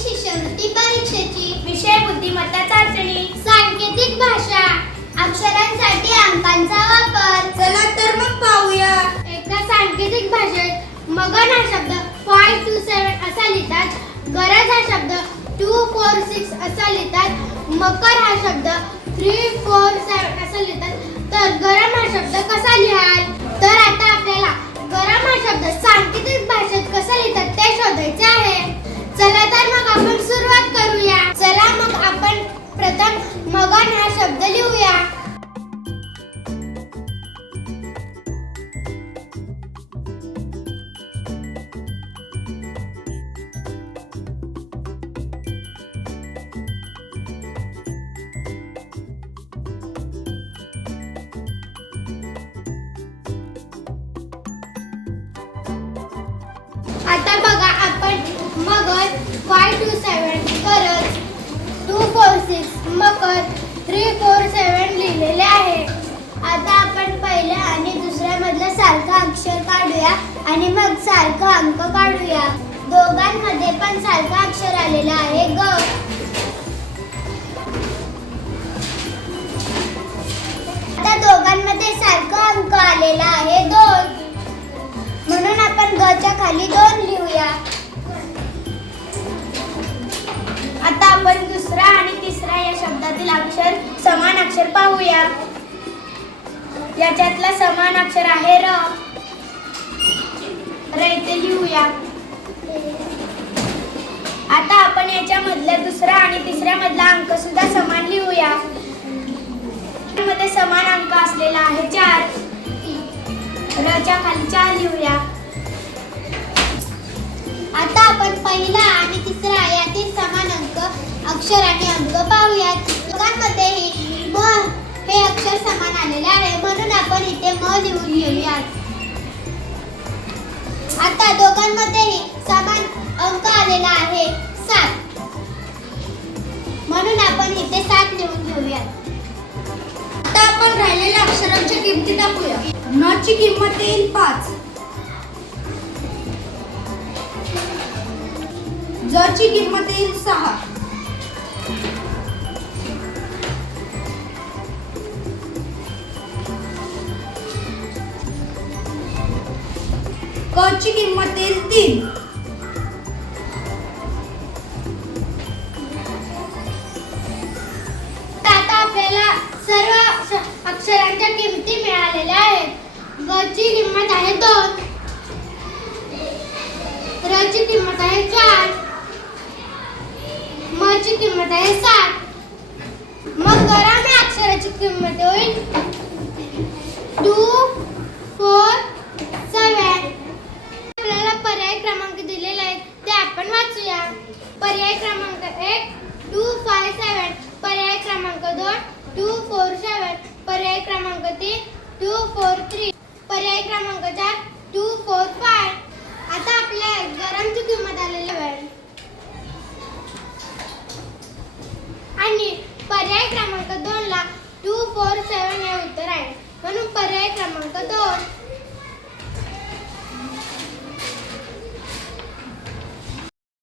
शिष्यवृत्ती परीक्षेची विषय बुद्धिमत्ता चाचणी, सांकेतिक भाषा, अक्षरांसाठी अंकांचा वापर. चला तर मग पाहूया. एका सांकेतिक भाषेत मगन हा शब्द 527 असा लिहितात, गरज हा शब्द 246 असा लिहितात, मकर हा शब्द 347 असा लिहितात. तर गरम हा शब्द कसा लिहाल? तर आता आपल्याला गरम हा शब्द सांकेतिक भाषेत कसा लिहितात ते शोधायचे आहे. चला तर मग आपण सुरुवात करूया. चला मग आपण प्रथम मगन हा शब्द लिहूया. आता बघा आपण मगर 527, गरज 246, मकर 347 लिहिलेले आहे. आता आपण पहिल्या आणि दुसऱ्या मधलं सारखं अक्षर काढूया आणि मग सारखं अंक काढूया. दोघांमध्ये पण सारखं अक्षर आलेलं आहे ग. आता दोघांमध्ये सारखं अंक आलेला आहे 2, म्हणून आपण गच्या खाली 2 लिहूया. आता आपण दुसरा आणि तिसरा या शब्दातील अक्षर समान अक्षर पाहूया. याच्यातला समान अक्षर आहे र. इथे लिहूया. आता आपण याच्यामधला दुसरा आणि तिसऱ्या मधला अंक सुद्धा समान लिहूया. मध्ये समान अंक असलेला आहे 4. रच्या खाली 4 लिहूया. आता आपण पहिला आणि तिसरा यातील समान अंक अक्षर आणि अंक पाहूयात. दोघांमध्येही म हे अक्षर समान आलेले आहे, म्हणून आपण इथे म लिहून घेऊयात. आता दोघांमध्येही समान अंक आलेला आहे 7, म्हणून आपण इथे 7 लिहून घेऊयात. आता आपण राहिलेल्या अक्षरांच्या किमती टाकूया. न ची किंमत येईल 5, ज ची किंमत येईल 6, क ची किंमत येईल 3, आता आपल्याला सर्व अक्षरांच्या किमती मिळालेल्या आहेत. ग ची किंमत आहे 2, र ची किंमत आहे 4, म ची किंमत आहे 7. मग गरम या अक्षराची किंमत होईल 2, 4, 7. आपल्याला पर्याय क्रमांक दिलेले आहेत ते आपण वाचूया. पर्याय क्रमांक 1 257, पर्याय क्रमांक 2 247, पर्याय क्रमांक 3 243, पर्याय क्रमांक 4 245. आता आपल्या गरमची किंमत आलेली आहे आणि पर्याय क्रमांक 2 ला 247 हे उत्तर आहे, म्हणून पर्याय क्रमांक 2